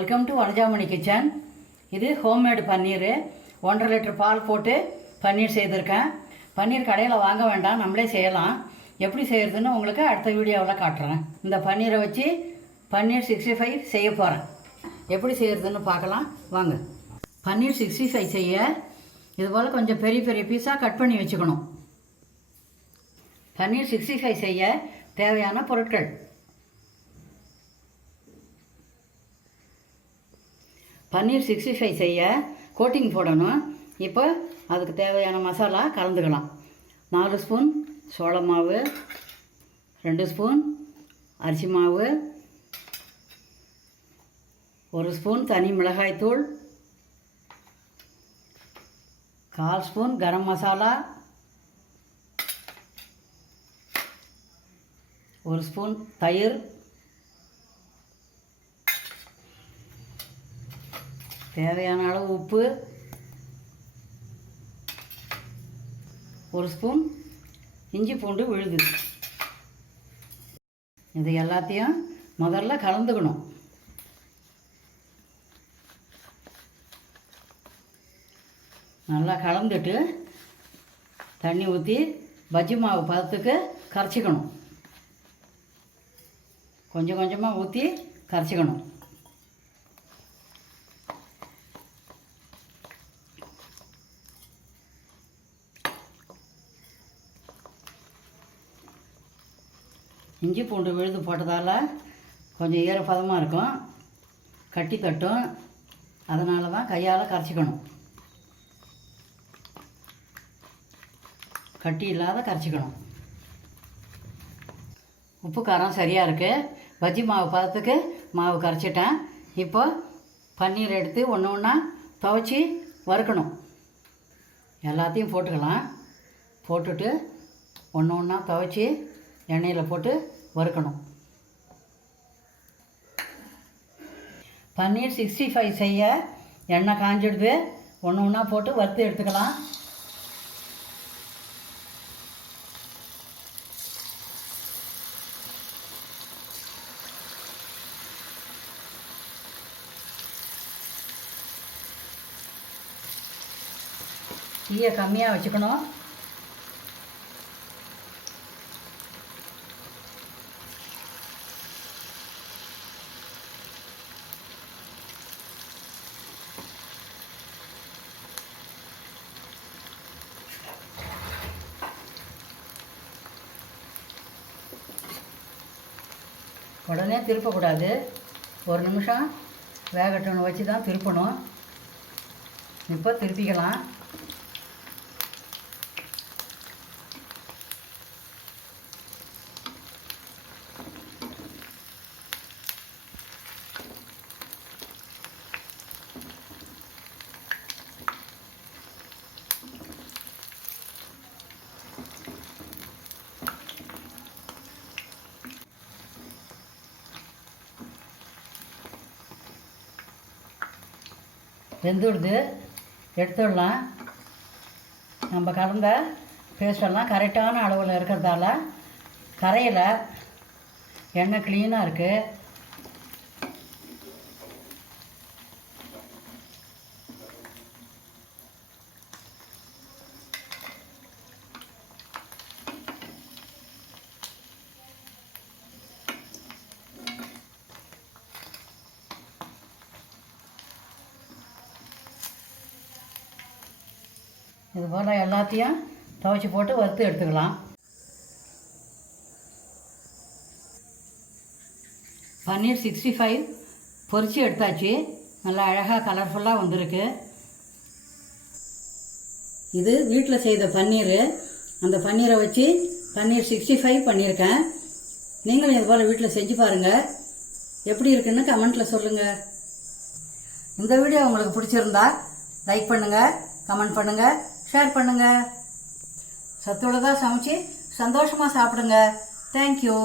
Welcome to Vanajamani kitchen. இது homemade paneer. 1.5 litre பால் போட்டு பன்னீர் செய்திருக்கேன். பன்னீர் கடையில் வாங்க வேண்டாம், நம்மளே செய்யலாம். எப்படி செய்கிறதுன்னு உங்களுக்கு அடுத்த வீடியோவில் காட்டுறேன். இந்த பன்னீரை வச்சு பன்னீர் 65 செய்ய போகிறேன். எப்படி செய்கிறதுன்னு பார்க்கலாம் வாங்க. பன்னீர் 65 செய்ய இதுபோல் கொஞ்சம் பெரிய பெரிய பீஸாக கட் பண்ணி வச்சுக்கணும். பன்னீர் 65 செய்ய தேவையான பொருட்கள்: பன்னீர் 65 செய்ய கோட்டிங் போடணும். இப்போ அதுக்கு தேவையான மசாலா கலந்துக்கலாம். 4 ஸ்பூன் சோள மாவு, 2 ஸ்பூன் அரிசி மாவு, 1 ஸ்பூன் தனி மிளகாய்த்தூள், 1/4 ஸ்பூன் கரம் மசாலா, 1 ஸ்பூன் தயிர், தேவையான அளவு உப்பு, 1 ஸ்பூன் இஞ்சி பூண்டு விழுது. இது எல்லாத்தையும் முதல்ல கலந்துக்கணும். நல்லா கலந்துட்டு தண்ணி ஊற்றி பஜ்ஜி மாவு பதத்துக்கு கரைச்சிக்கணும். கொஞ்சம் கொஞ்சமாக ஊற்றி கரைச்சிக்கணும். இஞ்சி பூண்டு விழுது போட்டதால் கொஞ்சம் ஈரப்பதமாக இருக்கும், கட்டி தட்டும். அதனால தான் கையால் கரைச்சிக்கணும். கட்டி இல்லாத கரைச்சிக்கணும். உப்பு காரம் சரியாக இருக்குது. பஜ்ஜி மாவு பதத்துக்கு மாவு கரைச்சிட்டேன். இப்போ பன்னீர் எடுத்து ஒன்று ஒன்றா துவைச்சி வறுக்கணும். எல்லாத்தையும் போட்டுக்கலாம். போட்டுட்டு ஒன்று ஒன்றா துவைச்சி எண்ணெயில் போட்டு வறுக்கணும். பன்னீர் 65 செய்ய எண்ணெய் காஞ்சிடுது. ஒன்று ஒன்றா போட்டு வறுத்து எடுத்துக்கலாம். தீயை கம்மியாக வச்சுக்கணும். உடனே திருப்பக்கூடாது. 1 நிமிஷம் வேகட்டணும் வச்சு தான் திருப்பணும். இப்போ திருப்பிக்கலாம். வெந்துடுது, எடுத்துடலாம். நம்ம கலந்த பேஸ்டெல்லாம் கரெக்டான அளவில் இருக்கிறதால கரையில் எண்ணெய் க்ளீனாக இருக்குது. இதுபோல் எல்லாத்தையும் துவைச்சி போட்டு வறுத்து எடுத்துக்கலாம். பன்னீர் 65 பொரித்து எடுத்தாச்சு. நல்லா அழகாக கலர்ஃபுல்லாக வந்திருக்கு. இது வீட்டில் செய்த பன்னீர். அந்த பன்னீரை வச்சு பன்னீர் 65 பண்ணியிருக்கேன். நீங்களும் இதுபோல் வீட்டில் செஞ்சு பாருங்கள். எப்படி இருக்குன்னு கமெண்ட்டில் சொல்லுங்கள். இந்த வீடியோ உங்களுக்கு பிடிச்சிருந்தா லைக் பண்ணுங்கள், கமெண்ட் பண்ணுங்கள், ஷேர் பண்ணுங்கள். சத்துள்ளதாக சமைச்சு சந்தோஷமாக சாப்பிடுங்க. தேங்க்யூ.